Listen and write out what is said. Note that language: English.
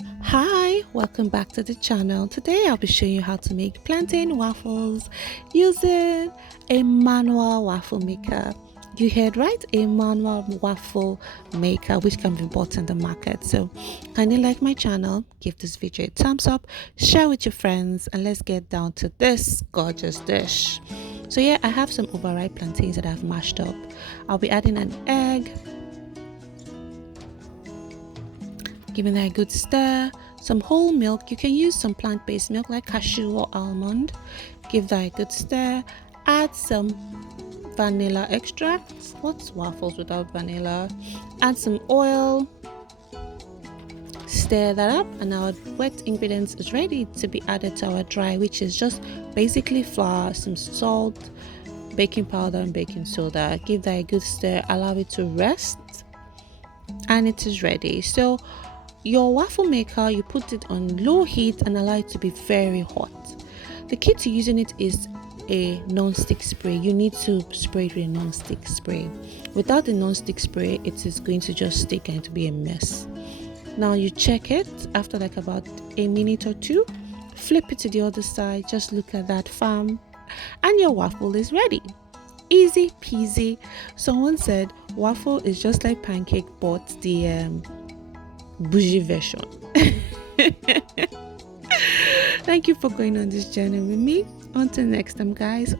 Hi, welcome back to the channel. Today I'll be showing you how to make plantain waffles using a manual waffle maker. You heard right, a manual waffle maker which can be bought in the market. So kindly like my channel, give this video a thumbs up, share with your friends, and let's get down to this gorgeous dish. So yeah, I have some overripe plantains that I've mashed up. I'll be adding an egg, giving that a good stir, some whole milk. You can use some plant-based milk like cashew or almond. Give that a good stir, add some vanilla extract. What's waffles without vanilla? Add some oil, stir that up, and our wet ingredients is ready to be added to our dry, which is just basically flour, some salt, baking powder, and baking soda. Give that a good stir, allow it to rest, and it is ready. So your waffle maker, you put it on low heat and allow it to be very hot. The key to using it is a non-stick spray. You need to spray it with a non-stick spray. Without the non-stick spray, it is going to just stick and to be a mess. Now you check it after like about a minute or two, flip it to the other side, just look at that farm, and your waffle is ready. Easy peasy. Someone said waffle is just like pancake, but the bougie version. Thank you for going on this journey with me. Until next time, guys.